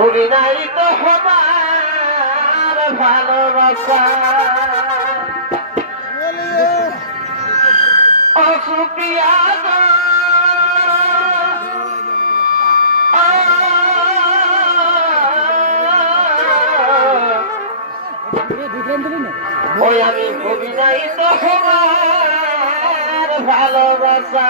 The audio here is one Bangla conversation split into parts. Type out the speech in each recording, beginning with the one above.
ভুলি নাই তো হবার ভালোবাসা অসুপিয়া ওই আমি ভুলি নাই তো হবার ভালোবাসা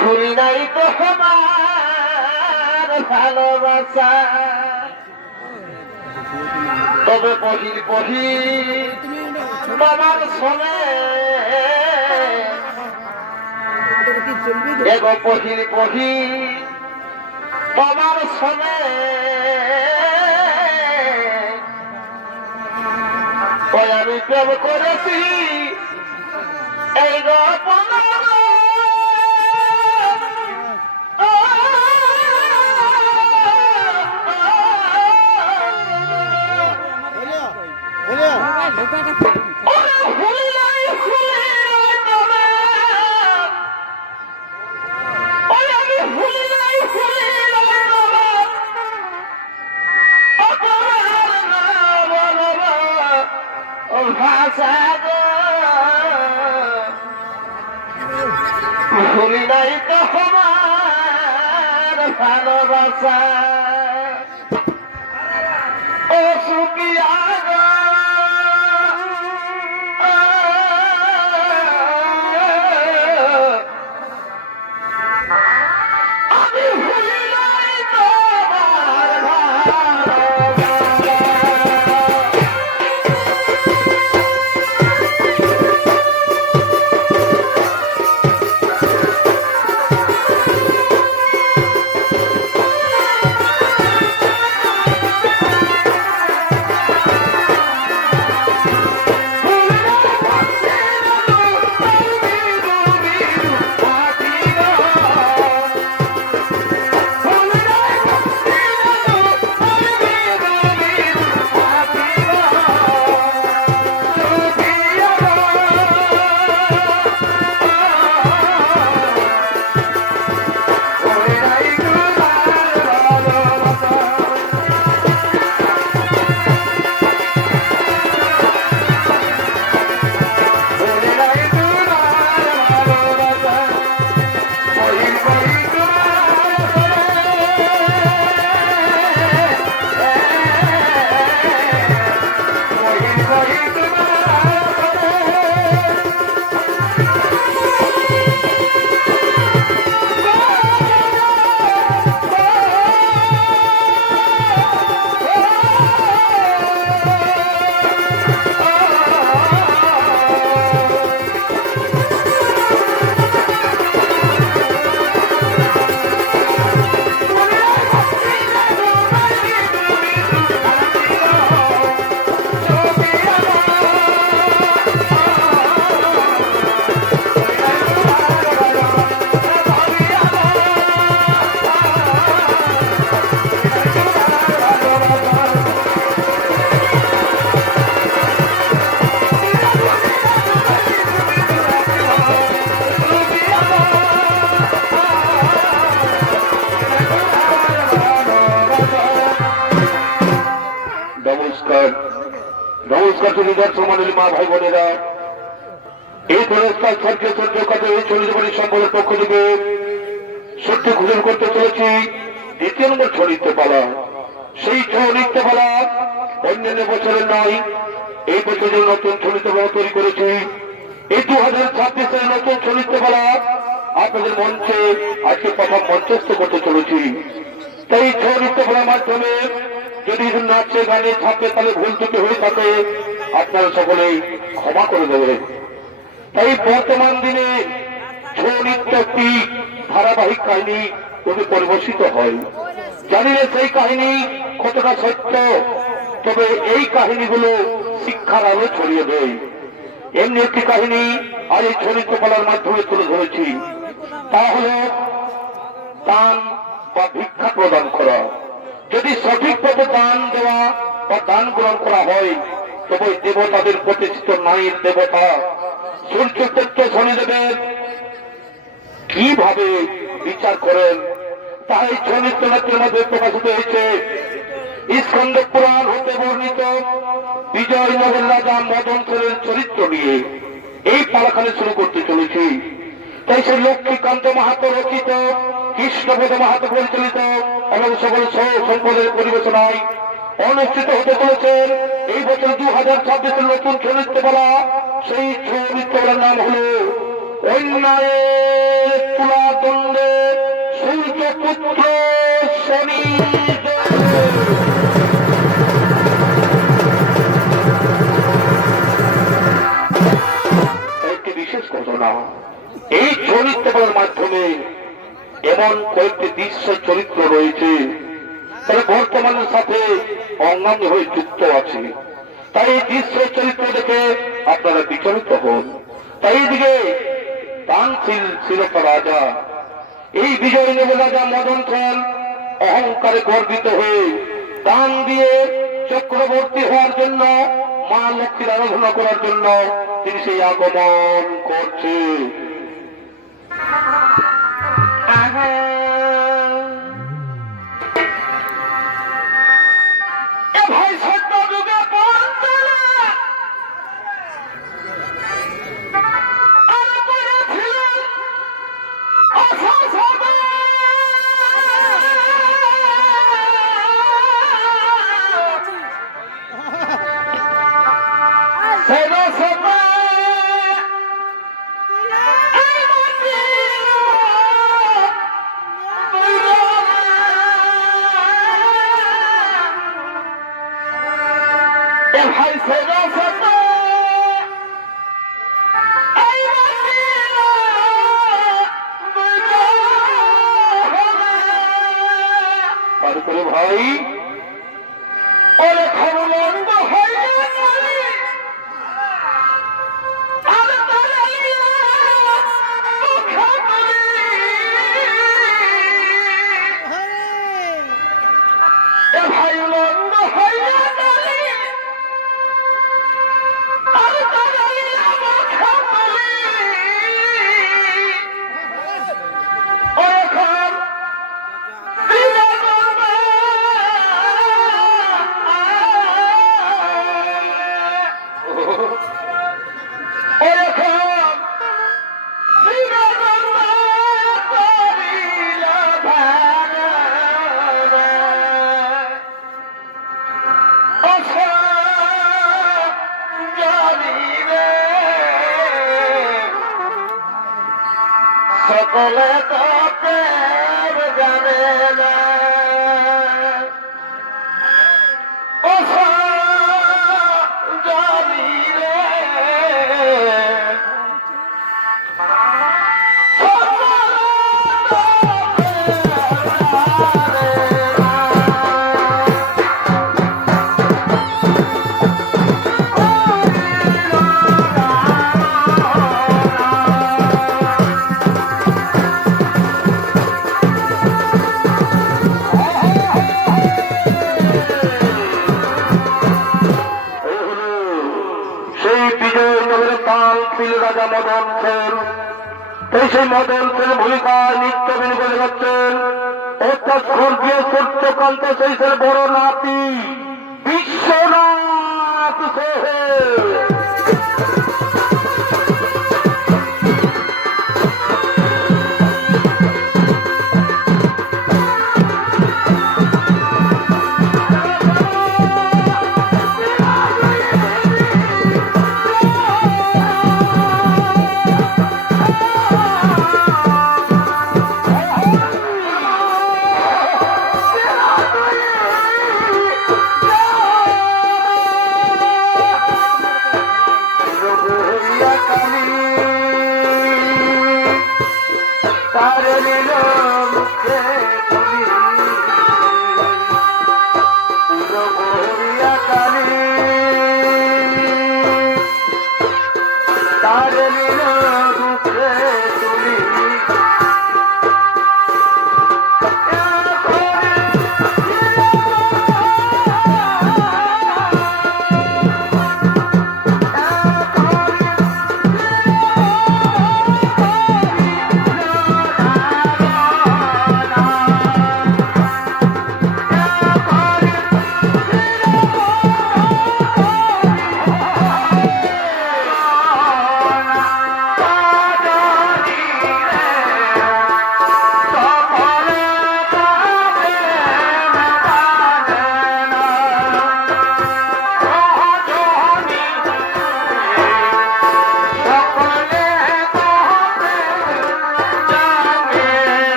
ভুলি নাই তো আমার ভালোবাসা তবে পহিল পহিল তোমার শোনে এগো পহিল পহিল তোমার শোনে ওই আমি প্রেম করেছি এই গোপন ভুলি নাই তো আমার ভালোবাসা ও সুখিয়া আমি ভুলি নাই তোমার নমস্কার দর্শক মন্ডলী মা ভাই বোনেরা এই পুরস্কার সর্গে সহ্য কাজে এই 40 বাড়ির সকলের পক্ষ থেকে সত্য ঘোষণা করতে চলেছি 2য় নম্বর ছৌ নৃত্যপালা সেই ছৌ নৃত্যপালা অন্যান্য বছরের নয় এই বছরের নতুন ছৌ নৃত্যপালা তৈরি করেছি এই 2026 নতুন ছৌ নৃত্যপালা আপনাদের মঞ্চে আজকে প্রথম মঞ্চস্থ করতে চলেছি তাই ছৌ নৃত্যপালার মাধ্যমে যদি নাচে গানে ছাপে তাহলে ভুল ত্রুটি হয়ে থাকে আপনারা সকলেই ক্ষমা করে দেবেন তাই বর্তমান দিনে ছৌ নৃত্য একটি ধারাবাহিক কাহিনী পরিবেশিত হয় জানি না সেই কাহিনী কতটা সত্য তবে এই কাহিনীগুলো শিক্ষার আলো ছড়িয়ে দেয় এমনি একটি কাহিনী আর এই চরিত্রকলার মাধ্যমে তুলে ধরেছি। তা হল দান বা ভিক্ষা প্রদান করা। যদি সঠিক পথে দান দেওয়া বা দান গ্রহণ করা হয়, তবে দেবতাদের প্রতিষ্ঠিত নারীর দেবতা সূর্যপুত্র শনিদেবের কিভাবে বিচার করেন তাই চরিত্রনাথের মধ্যে প্রকাশিত হয়েছে। স্কন্দ পুরাণ হতে বর্ণিত বিজয়নগর রাজা মদন সেনের চরিত্র নিয়ে এই পালাখানে শুরু করতে চলেছি। তাই সে লক্ষ্মীকান্ত মাহাতো রচিত, কৃষ্ণপদ মাহাতো পরিচালিত এবং সকল সম্পদের পরিবেশনায় অনুষ্ঠিত হতে চলেছেন এই বছর 2026 নতুন চরিত্রপালা। সেই চরিত্রপালার নাম হল অন্যায়ের তুলা দণ্ডে সূর্যপুত্র শনি। একটি বিশেষ ঘটনা, এই চরিত্রপালার মাধ্যমে এমন কয়েকটি দৃশ্য চরিত্র রয়েছে তারা বর্তমানের সাথে অঙ্গাঙ্গ হয়ে যুক্ত আছে। তাই এই দৃশ্য চরিত্র দেখে আপনারা বিচলিত হন। তাই এইদিকে দানশীল ছিল রাজা, এই বিজয়নগর রাজা মদন সেন অহংকারে গর্বিত হয়ে দান দিয়ে চক্রবর্তী হওয়ার জন্য, মা লক্ষ্মীর আরাধনা করার জন্য তিনি সেই আগমন করছে। ভাই ওরে খবরন্দ হইয়া ভাই লন্দ হইয়া সকলে তো প্রেম জানে না, ও জানি রে রাজা মদন সেন। তাই সেই মদন সেন ভূমিকায় নিত্য বিনিয়োগ করছেন অর্থাৎ স্বর্গীয় সূর্যকান্ত সেই বড় নাতি বিশ্বনাথ সেন। তারিণীর রূপে তুমি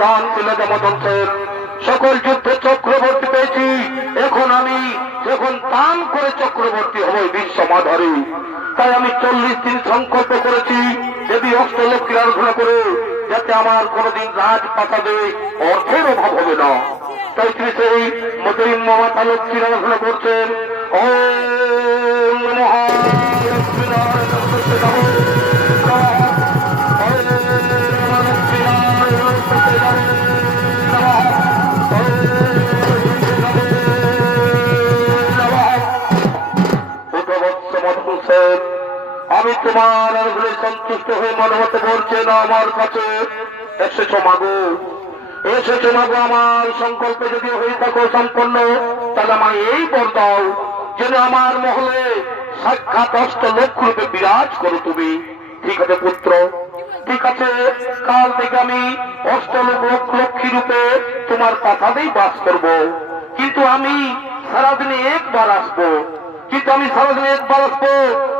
দান ছিল মদন সেন, সকল যুদ্ধে চক্রবর্তী পেয়েছি, এখন আমি যখন দান করে চক্রবর্তী হব বিশ্ব মাধরে। তাই আমি 40 দিন সংকল্প করেছি দেবী অষ্টলক্ষ্মীর আরাধনা করে, যাতে আমার কোনদিন রাজপ্রাসাদে অর্থের অভাব হবে না। তাই তিনি সেই মতই মাতা লক্ষ্মীর আরাধনা করছেন। ওম নমঃ লক্ষ্মীনারায়ণ নমস্তে নমঃ। আমি তোমার আরাধনায় সন্তুষ্ট হয়ে মনোমত করছেন আমার কাছে এসেছ মাগো, এসেছ মাগো। আমার সংকল্পে যদি হয়ে থাকো সম্পন্ন, তাহলে আমায় এই বর দাও যেন আমার মহলে সাক্ষাৎ অষ্টলক্ষ্মী রূপে বিরাজ করো তুমি। ঠিক আছে পুত্র, ঠিক আছে। কাল থেকে আমি অষ্টলক্ষ্মী রূপে তোমার প্রাসাদেই বাস করব, কিন্তু আমি সারাদিনে একবার আসবো। কিন্তু আমি সারাদিনে একবার আসবো,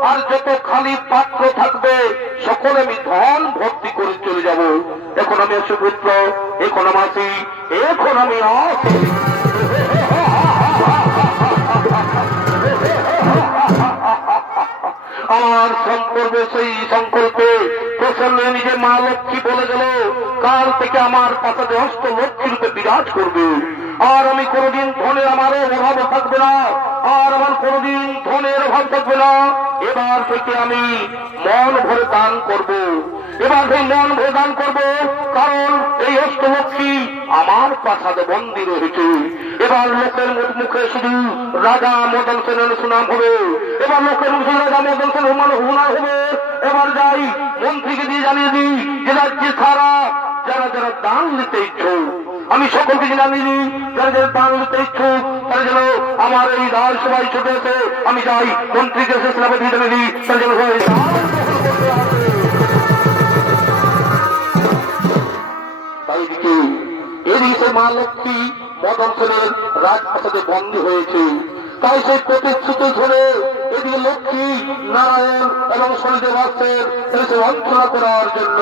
আর যত খালি পাত্র থাকবে সকলে আমি ধন ভর্তি করে চলে যাব। এখন আমি আসি পুত্র, এখন আমি আসি, এখন আমি আসি। আমার সম্পর্ক সেই সংকল্পে প্রসন্ন নিজে মা লক্ষ্মী বলে গেল, কাল থেকে আমার প্রাসাদে অষ্টলক্ষ্মী রূপে বিরাজ করবে। আর আমি কোনদিন ধনের আমারও অভাব থাকবে না, আর আমার কোনদিন ধনের অভাব থাকবে না। এবার থেকে আমি মন ভরে দান করব, এবার থেকে মন ভরে দান করব, কারণ এই অষ্টলক্ষ্মী আমার প্রাসাদে বন্দী রয়েছে। এবার লোকের মুখে শুধু রাজা মদন সেনের সুনাম হবে, এবার লোকের মুখে রাজা মদন সেন হুনার হবে। এবার যাই মন্ত্রীকে দিয়ে জানিয়ে দিই যে রাজ্যে সারা যারা যারা দান নিতে ইচ্ছুক, আমি সকলকে জানিয়ে দিই যারা যারা দান নিতে ইচ্ছুক তারা যেন আমার এই রাজসভায় ছুটে এসে, আমি যাই মন্ত্রীকে এসে সেনাপতি জানিয়ে দিই তারা যেন তাই দিকে এদিকে মা লক্ষ্মী মদন সেনের রাজপ্রাসাদে বন্দী হয়েছে। তাই সেই প্রতিশ্রুতি ধরে এদিকে লক্ষ্মী নারায়ণ এবং শনিদেব আসছেন এসে অঞ্চনা করার জন্য।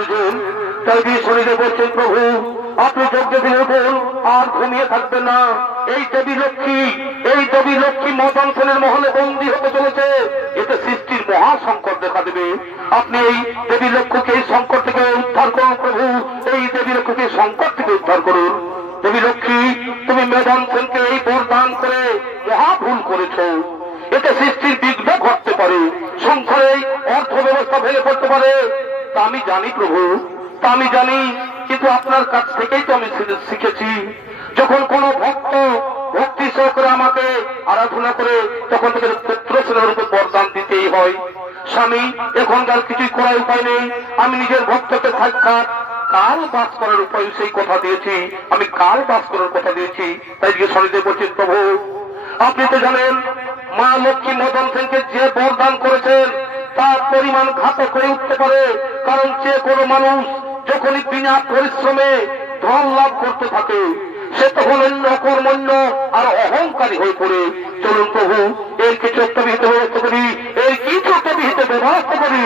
করেছেন, তাই দিয়ে শরীরে বলছেন প্রভু আপনি যজ্ঞ দিয়ে উঠুন, আর ঘুমিয়ে থাকবেন না। এই দেবী লক্ষ্মী মদন সেনের মহলে বন্দী হতে চলেছে, এতে সৃষ্টির মহা সংকট দেখা দেবে। আপনি এই দেবী লক্ষ্মীকে এই সংকট থেকে উদ্ধার করুন প্রভু, এই দেবী লক্ষ্মীকে সংকট থেকে উদ্ধার করুন। দেবী লক্ষ্মী, তুমি মেদন সেনকে এই বরদান করে মহা ভুল করেছ, এতে সৃষ্টির বিঘ্ন ঘটতে পারে, সংসারে অর্থ ব্যবস্থা ভেঙে পড়তে পারে। তা আমি জানি প্রভু, তা আমি জানি, কিন্তু আপনার কাছ থেকেই তো আমি শিখেছি। যখন কোন ভক্ত ভক্তি সহকারে আমাকে আরাধনা করে, তখন থেকে পুত্র স্নেহের উপর বরদান দিতেই হয়। স্বামী, এখনকার কিছুই করার উপায় নেই। আমি নিজের ভক্তকে সাক্ষাৎ কাল বাস করার উপায় সেই কথা দিয়েছি, আমি কাল বাস করার কথা দিয়েছি। তাই যে শরীরে বলছি প্রভু আপনি তো জানেন মা লক্ষ্মী মদন সেনকে যে বরদান করেছেন তার পরিমাণ ঘাতক হয়ে উঠতে পারে। কারণ যে কোনো মানুষ যখনই বিনা পরিশ্রমে ধন লাভ করতে থাকে, সে তখন অকর্মণ্য আর অহংকারী হয়ে পড়ে। চলুন প্রভু এর কিছু একটা বিহিত ব্যবস্থা করি, এর কিছু একটা বিহিত ব্যবস্থা করি।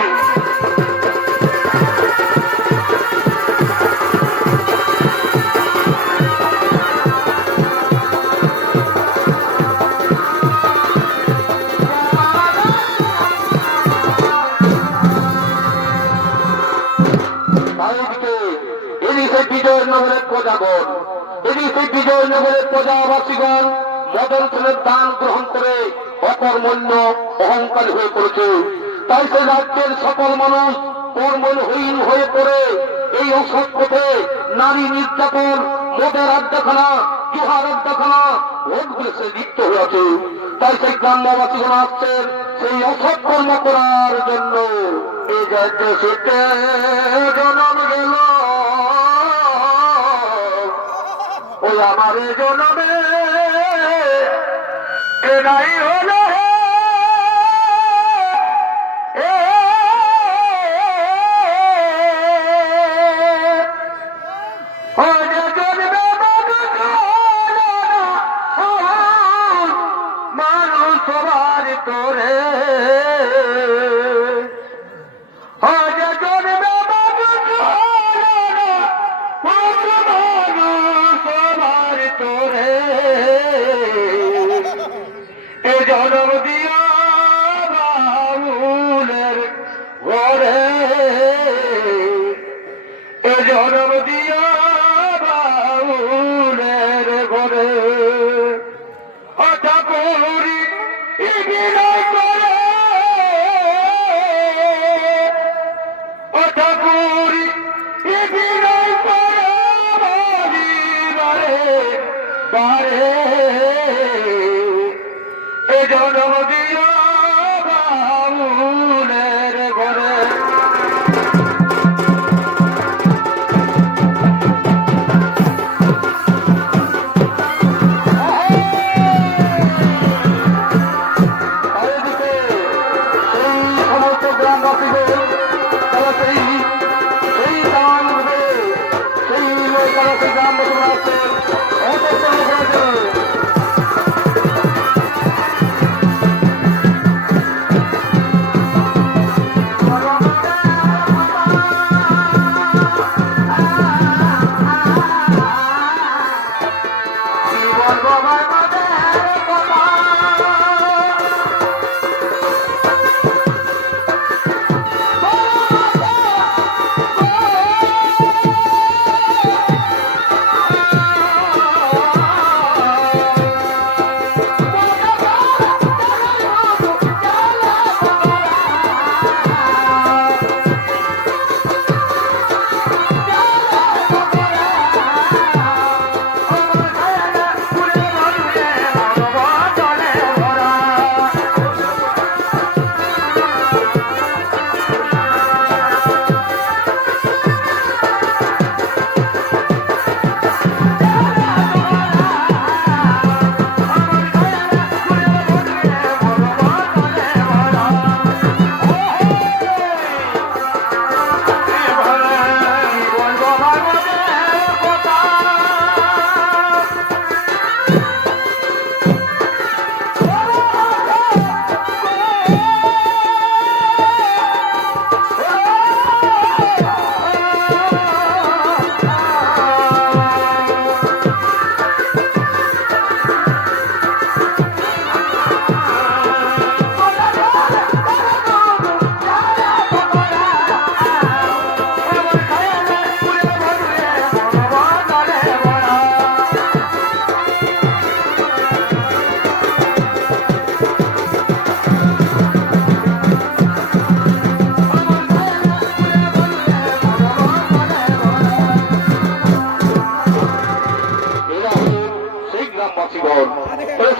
বিজয়নগরের প্রজাগণ, এদিকে বিজয়নগরের প্রজাবাসীগণ মদন সেনের দান গ্রহণ করে অকর্মণ্য অহংকারী হয়ে পড়েছে। তাই সে রাজ্যের সকল মানুষ কর্মহীন হয়ে পড়ে এই অসৎ পথে নারী নির্যাতন, মদের আড্ডাখানা, জুহার আড্ডাখানা ভোটগুলো সে লিপ্ত হয়ে আছে। তাই সেই গ্রাম্যবাসীগণ আসছেন সেই অসৎ কর্ম করার জন্য। এই দেশে জন্ম গেল ওই আমার জনমে এরাই হলো মানুষ সবার তোরে জনম দিয়া বাউলের ঘরে, এ জনম দিয়া বাউলের ঘরে ঠাকুরি বিনয় করে, ঠাকুরি বিনয় করে বারে বারে এ জনম দিয়া বাউলের ঘরে।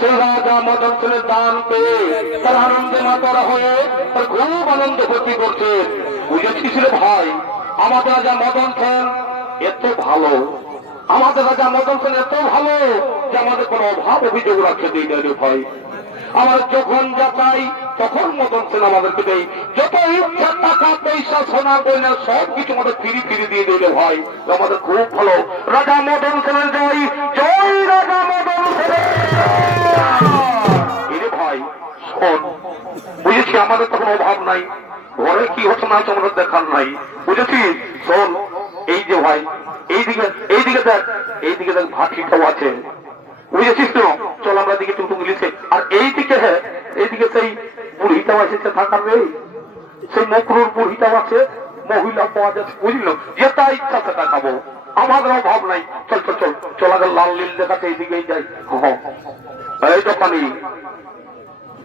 সেই রাজা মদন সেনের দান পেয়ে তার আনন্দে মাতারা হয়ে তার খুব আনন্দ ভর্তি করছে। বুঝেছিস রে ভাই, আমাদের রাজা মদন সেন এত ভালো, আমাদের রাজা মদন সেন এত ভালো যে আমাদের কোনো অভাব অভিযোগ রাখতে দিই না রে ভাই। আমার যখন যা চাই তখন মদন সেন আমাদেরকে দেয়, যত ইচ্ছা টাকা পয়সা সোনা গয়না সব কিছু আমাদের ফিরি ফিরি দিয়ে দিলে ভাই, আমাদের খুব ভালো। রাজা মদন সেনের জয়, জয় রাজা মদন সেনের। এরে ভাই শোন, বুঝেছি আমাদের তো কোনো অভাব নাই, ঘরে কি হচ্ছে না হচ্ছে আমাদের দেখার নাই, বুঝেছিস? শোন, এই যে ভাই এইদিকে এইদিকে দেখ, এইদিকে দেখ ভাটিটাও আছে, বুঝেছিস তো? চল আমরা দিকে টুকটুক লিখে, আর এইদিকে হ্যাঁ এইদিকে সেই বুড়িটাও আছে থাকার নেই, সেই মকরুর বুড়িটাও আছে, মহিলা পাওয়া যাচ্ছে, বুঝলো? যেটা ইচ্ছা সেটা খাবো, আমাদের অভাব নাই। চল চল চল চল, আগে লাল লীল দেখাতে এইদিকেই যাই। এই দোকানি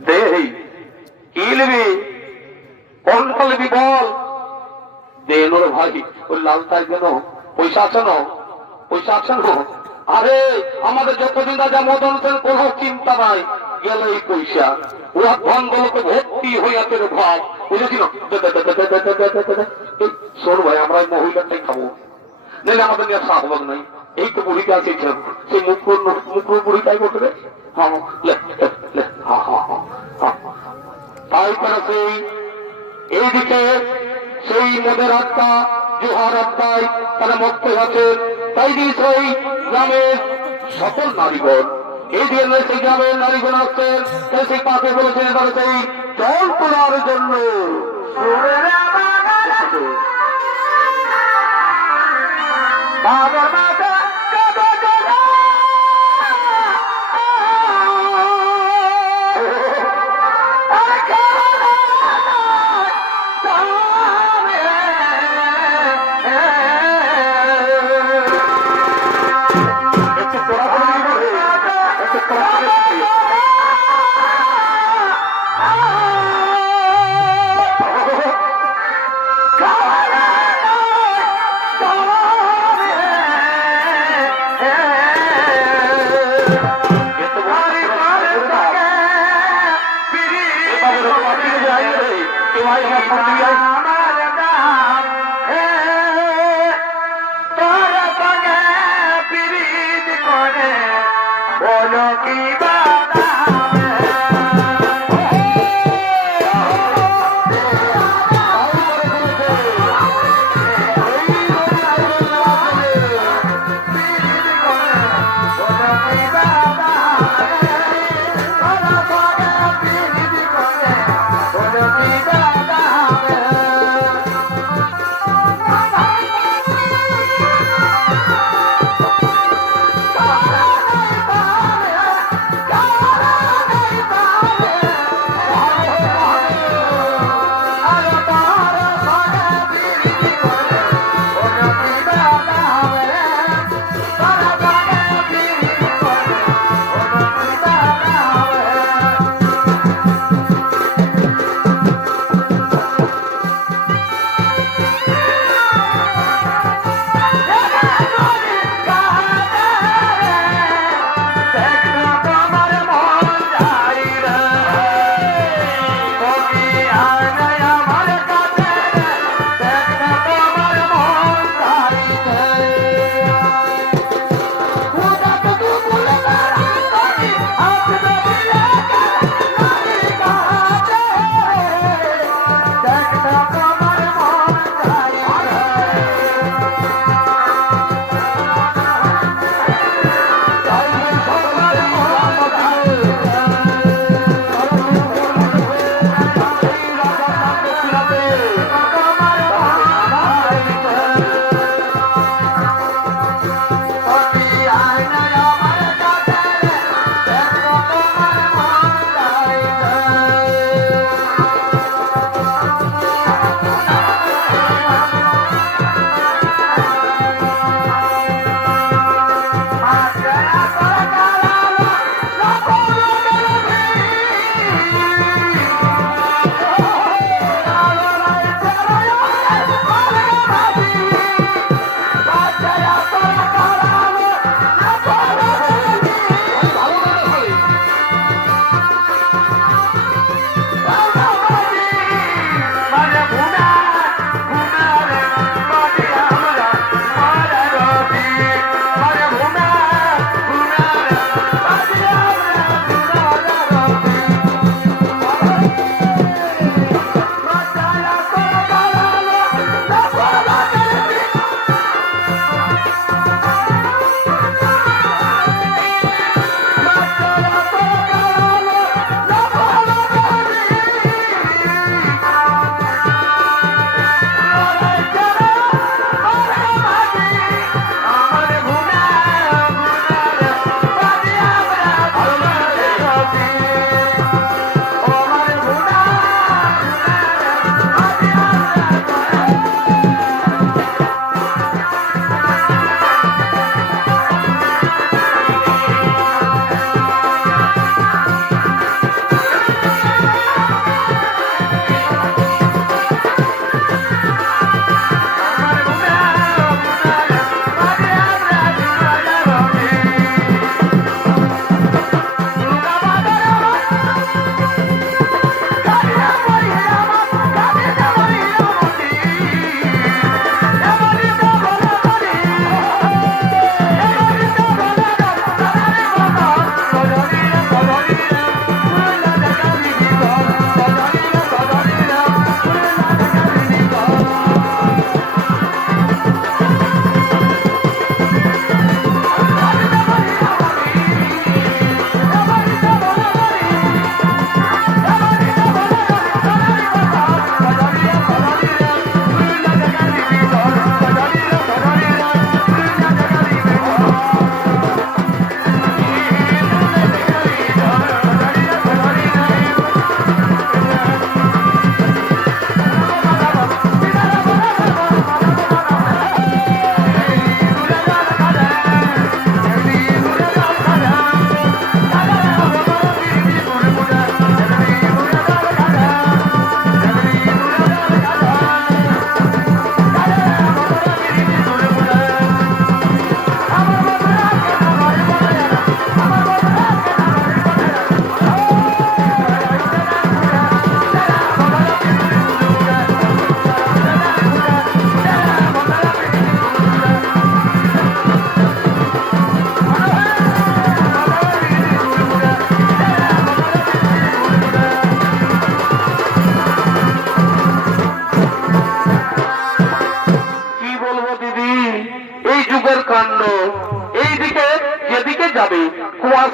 দে, কি নিবি, কোনটা নিবি বল? দেন ওর ভাই, ওই লালটাই কেন, পয়সা আছে না? পয়সা আছে না? আরে আমাদের যতদিন রাজা মদন সেন কোনো চিন্তা নাই, গেল এই পয়সা, ওরা ধন দৌলতে ভর্তি হইয়াছে রে ভাই, বুঝেছিল? শোন ভাই, আমরা ওই মহিলাটাই খাবো, নাহলে আমাদের নিয়ে সাহবাগ নাই। এই তো বুড়িটা আছে, সেই মুখর বুড়িটাই করতে রে। হ্যাঁ তাই তারা সেই এইদিকে সেই মদের আত্মা জোহার আত্মায় তারা মত্ত আছে। তাই দিয়ে সেই গ্রামের সকল নারীগণ এই দিয়ে সেই গ্রামের নারীগণ আসছেন, তাই সেই পাশে বলেছেন তারা সেই জল তোলার জন্য।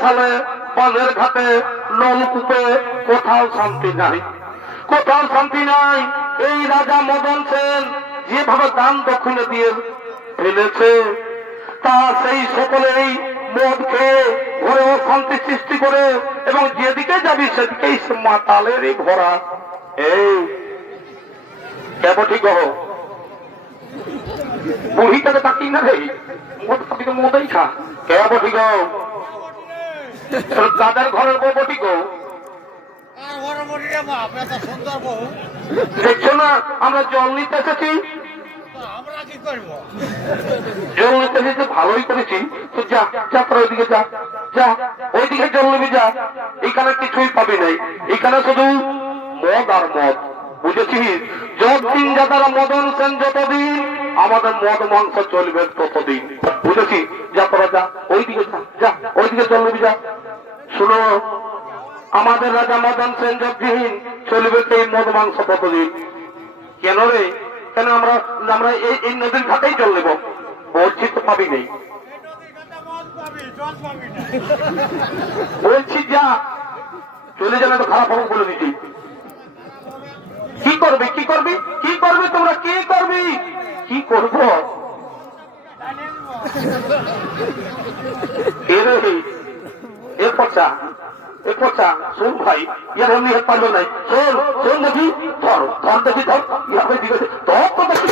মশালে, বাঁধের ঘাটে, নলকূপে কোথাও শান্তি নাই, কোথাও শান্তি নাই। এই রাজা মদন সেন যেভাবে দান দক্ষিণে দিয়ে ফেলেছে, তা সেই সকলেই মদ খেয়ে ঘরে অশান্তি সৃষ্টি করে, এবং যেদিকে যাবি সেদিকেই মাতালেরই ভরা। এই কেব ঠিক হো, বুড়িটাকে তাকিয়ে না রে, মদ খাবি তো মদই খা। কেব ঠিক হো, দাদার ঘরের বউ ঠিক হো। দেখছো না আমরা জল নিতে এসেছি, জল নিতে এসেছি ভালোই করেছি। তো যা যা, তোর ওইদিকে যা, যা ওইদিকে জল নিবি যা। এখানে কিছুই পাবি নাই, এখানে শুধু মদ আর মদ, বুঝেছিস? যতদিন যারা মদন সেন যতদিন, আমাদের মদ মাংস চলবে ততদিন, বুঝেছি? যা তোরা যা ওইদিকে যা, যা ওইদিকে জল নিবি যা। শুনো, আমাদের রাজা মদন সেন যতদিন চলবে সেই মদ মাংস ততদিন। কেন রে? কেন আমরা আমরা এই নদীর ঘাটেই জল নেব? বলছি তো পাবি নেই, বলছি যা, চলে যাবে তো খারাপ হবে বলে দিচ্ছি। কি করবি কি করবি কি করবি তোমরা, কি করবি? কি করবো এর পচা, এর পচা। শোন ভাই, ইয়ার এমনি হেল্প পারলো নাই। শোন শোন দেখি, ধর ধর দেখি, ধর ইয়ার দিকে ধর তো দেখি।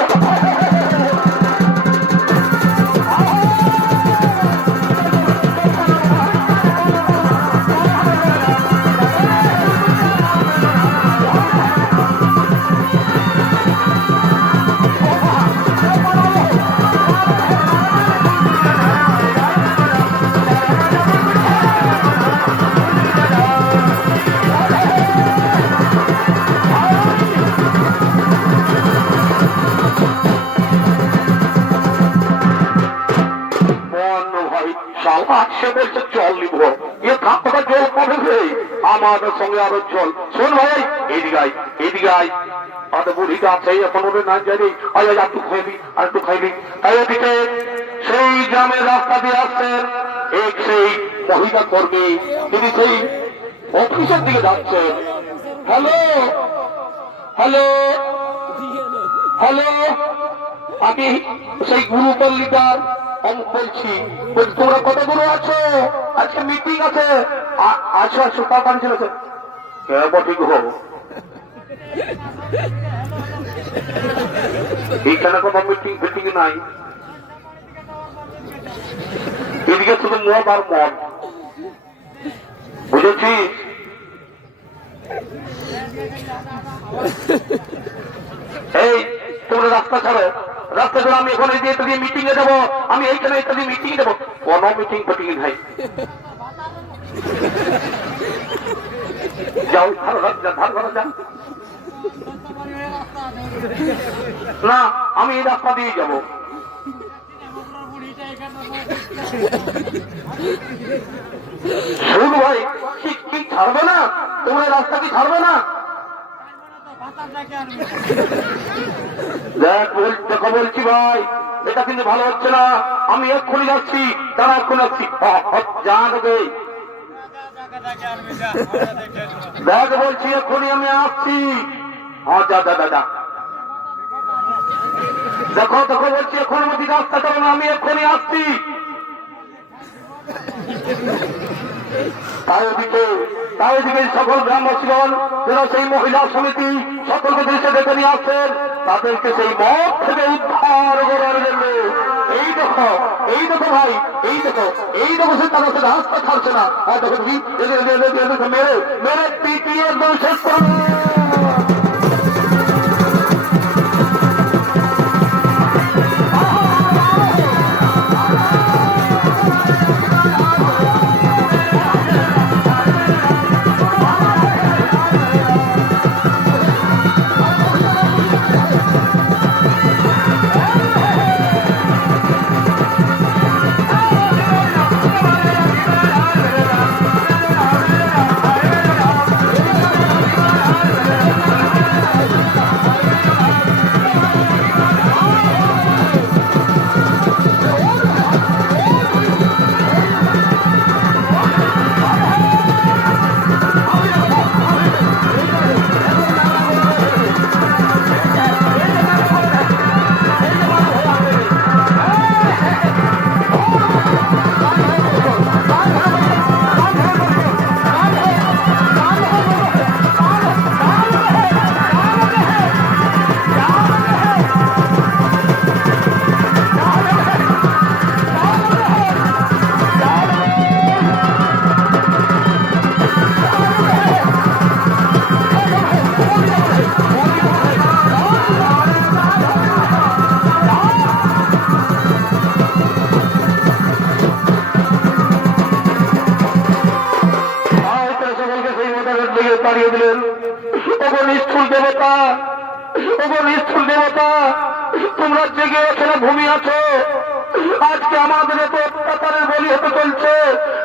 সে বলছে জল নিব, জল পাবে আমাদের সঙ্গে আরো জল। শোন ভাই, এদিকে আয়, এদিকে আয়। বুড়িটা আছে এখন ওরে না জানি, আয় আর একটু খাইবি, আর একটু খাইবি। তাই ওদিকে সেই গ্রামের রাস্তা দিয়ে আসছেন এক সেই মহিলা কর্মী, তিনি সেই অফিসের দিকে যাচ্ছেন। হ্যালো হ্যালো হ্যালো, আমি সেই গ্রুপের লিডার বলছি। তোমরা কতগুলো আছো? আজকে মিটিং আছে। আছো আছো, তাড়াতাড়ি চলেছে। ঠিক হবো, এইখানে কোনো মিটিং ফিটিং নাই, এদিকে শুধু মদ আর মদ, বুঝেছিস? এই তোমরা রাস্তা ছাড়ো, রাস্তা ছাড়ো। আমি এখন এটা দিয়ে মিটিং এ যাবো, আমি এইখানে এটা দিয়ে মিটিং যাবো। কোনো মিটিং ফিটিং নাই, যাও ধারো ধার ধরো যা। না, আমি এই রাস্তা দিয়ে যাবো। শুন ভাই, কি ছাড়বে না? তোমরা রাস্তা কি ছাড়বে না? দেখো বলছি ভাই, এটা কিন্তু ভালো হচ্ছে না। আমি এক্ষুনি যাচ্ছি, তারা এক্ষুনি যাচ্ছি। যা দেবে দেখ, বলছি এক্ষুনি আমি আসছি। হ্যাঁ যা যা যা। দেখো দেখো বলছি, এখন আমাদের রাস্তা করো না, আমি এক্ষুনি আসছি। তাই ওদিকে সকল গ্রামবাসীগণ যারা সেই মহিলা সমিতি সকলকে দেশে ডেকে নিয়ে আসছেন, তাদেরকে সেই মদ থেকে উদ্ধার করার জন্য। এই দেখো ভাই, এই দেখো সে তারা সে রাস্তা ছাড়ছে না। আর দেখো মেরে মেরে পিটিয়ে একদম শেষ করে। দেবতা তোমরা জেগে আছো না ঘুমিয়ে আছো? আজকে আমাদের এত অত্যাচারের বলি হতে চলছে,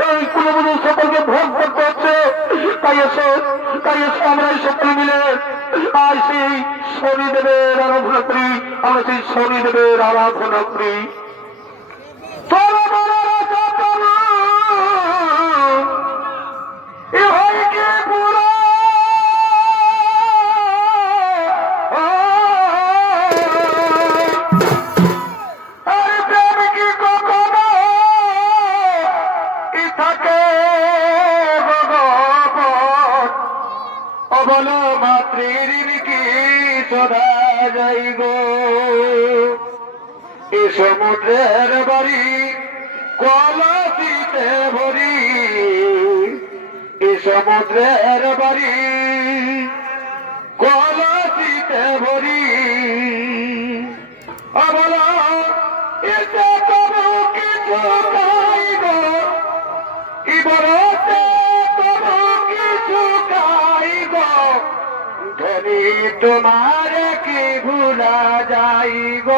এই কুলবুলি সকলকে ভোগ করতে হচ্ছে। তাই এসো আমরা এই সকলে মিলে আর সেই শনিদেবের আরাধনা করি, আমরা সেই শনিদেবের আরাধনা করি। সমুদ্রের বাড়ি কলসিতে ভরি, সমুদ্রের বাড়ি কলসিতে ভরি। বলো এতে তবু কিছু খাইব, বলতে তবু কিছু খাইব। ধনী তোমার কি ভুলা যাইব,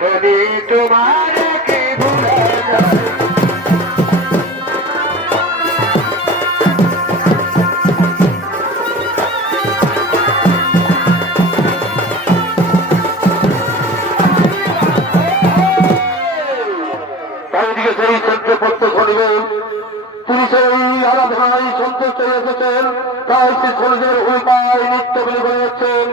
ধনী তোমার কি ভুলা যাইব। সেই সত্য পত্র শনিবে তিনি সেই আরাধনায় সন্তুষ্ট হয়ে এসেছেন। তাই সে শনিদেবের উপায় নিত্য বলে বলে যাচ্ছেন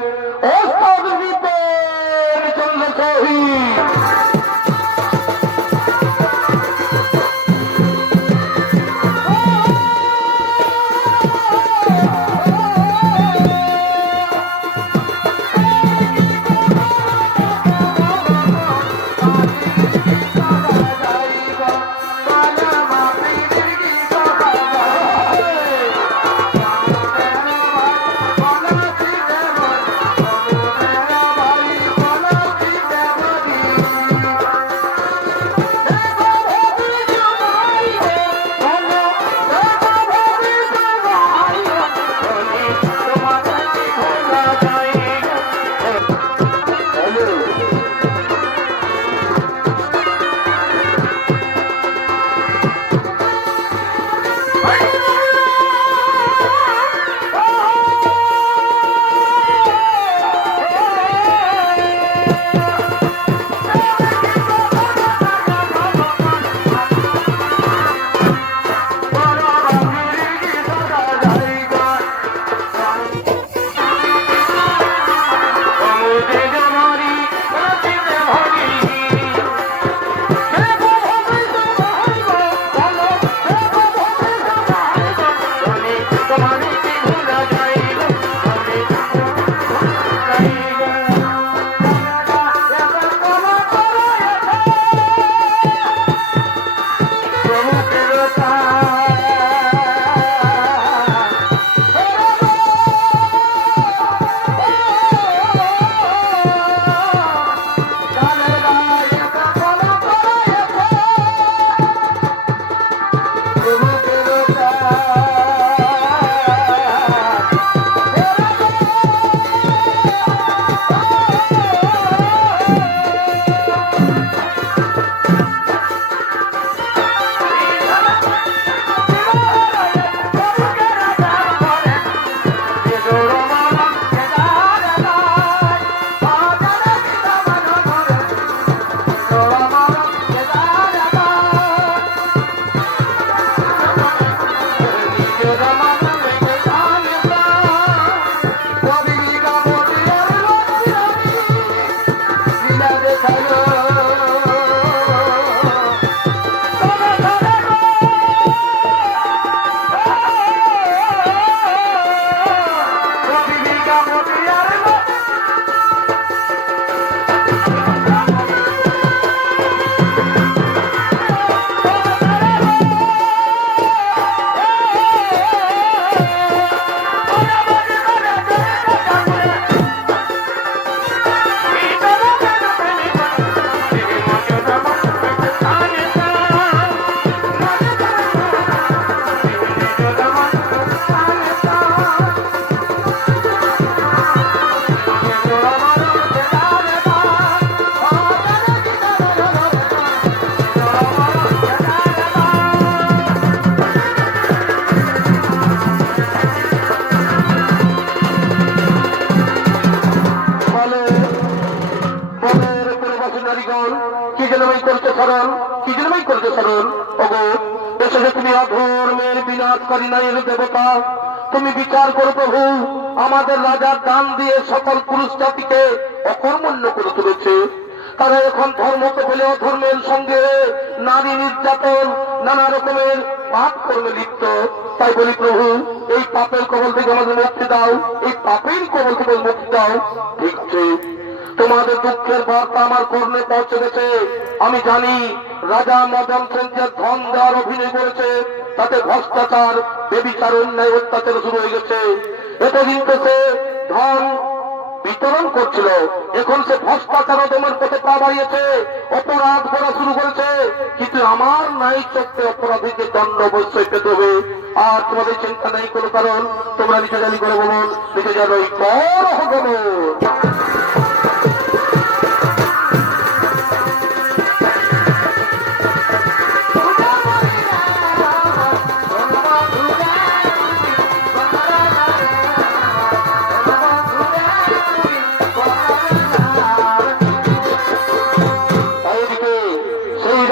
দাসী নারীগণ কি জন্যই করতে স্মরণ, কি জন্যই করতে স্মরণ। ওগো এসে তুমি অধর্মের বিনাশকারী নারীর দেবতা, তুমি বিচার করো প্রভু। আমাদের রাজার দান দিয়ে সকল পুরুষ জাতিকে অকর্মণ্য করে তুলেছে। তারা এখন ধর্মকে বলে অধর্মের সঙ্গে নারী নির্যাতন নানা রকমের পাপ কর্মে লিপ্ত। তাই বলি প্রভু, এই পাপের কবল থেকে আমাদের মুক্তি দাও, এই পাপের কবল থেকে মুক্তি দাও। ঠিক আছে, তোমাদের দুঃখের বার্তা আমার কর্ণে পৌঁছে গেছে। আমি জানি রাজা মদন সেন যে ধন দেওয়ার অভিনয় করেছে, তাতে ভ্রষ্টাচার, বেবিচার, অন্যায়, অত্যাচার শুরু হয়ে গেছে। এতদিন তো সে ধন বিতরণ করছিল, এখন সে ভ্রষ্টাচার অদমের পথে পা বাড়িয়েছে, অপরাধ করা শুরু করেছে। কিন্তু আমার নাই চোখে অপরাধীকে দণ্ড অবশ্যই পেতে হবে। আর তোমাদের চিন্তা নেই কোনো কারণ, তোমরা নিজে জানি করে বলুন, নিজে জানোই কর হগম।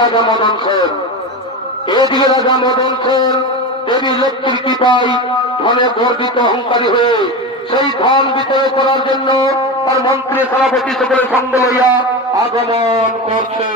রাজা মদন সেন, এদিকে রাজা মদন সেন দেবী লক্ষ্মীর কৃপায় ধনে গর্বিত অহংকারী হয়ে সেই ধন বিতরণ করার জন্য তার মন্ত্রী সেনাপতি সকলে সঙ্গ লইয়া আগমন করছে।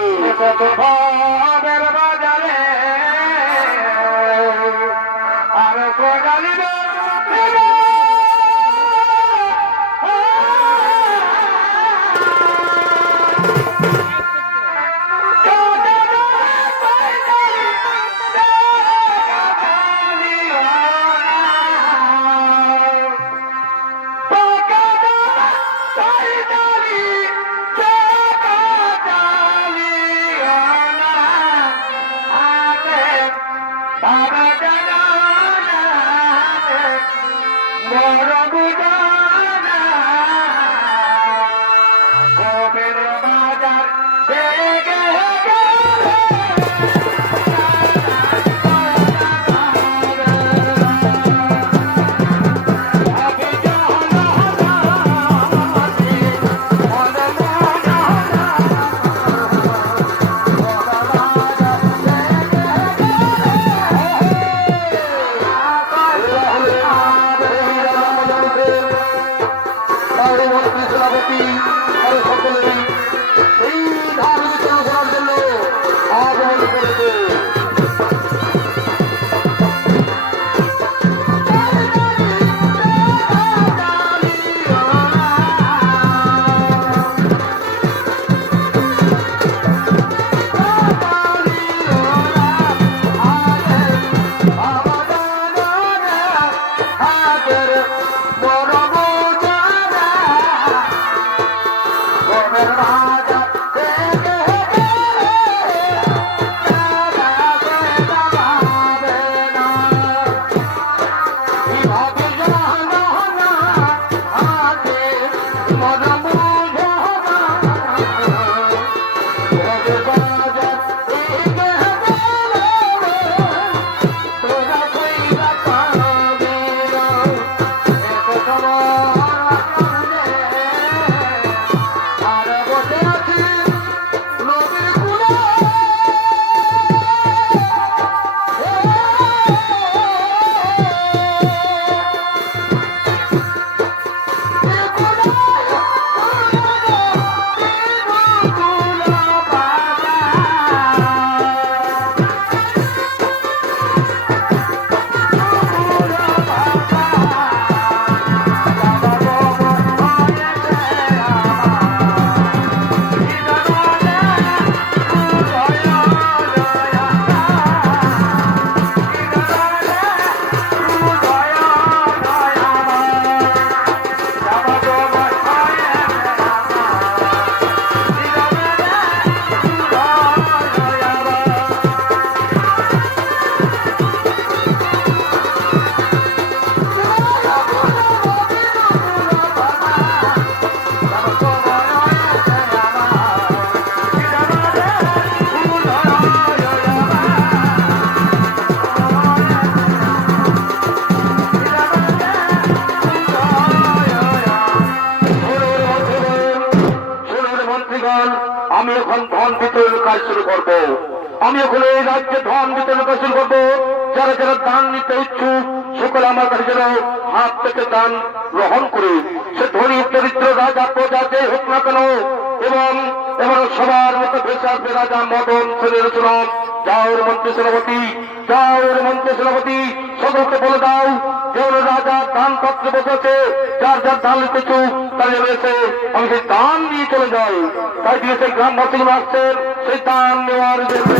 এখন ধন বিতরণের কাজ শুরু করব। আমি এখন এই রাজ্যে ধন বিতরণের কাজ শুরু করবো। যারা যারা দান নিতে ইচ্ছুক সকলে আমার কাছে যেন হাত থেকে দান গ্রহণ করে, সে ধনী দরিদ্র রাজা প্রজা যে হোক না কেন, এবং এবার সবার মতো ভেসে আসবে রাজা মদন সেনের চরণ। যাও মন্ত্রী সেনাপতি, যাও মন্ত্রী সেনাপতি, সকলকে বলে দাও যেন রাজা দান পত্রে বসেছে, যার যার দান নিতেছু তারা রয়েছে, আমি সেই দান নিয়ে চলে যাই। তাই দিয়ে সেই গ্রামবাসীগুলো আসছেন সেই দান নেওয়ার জন্য।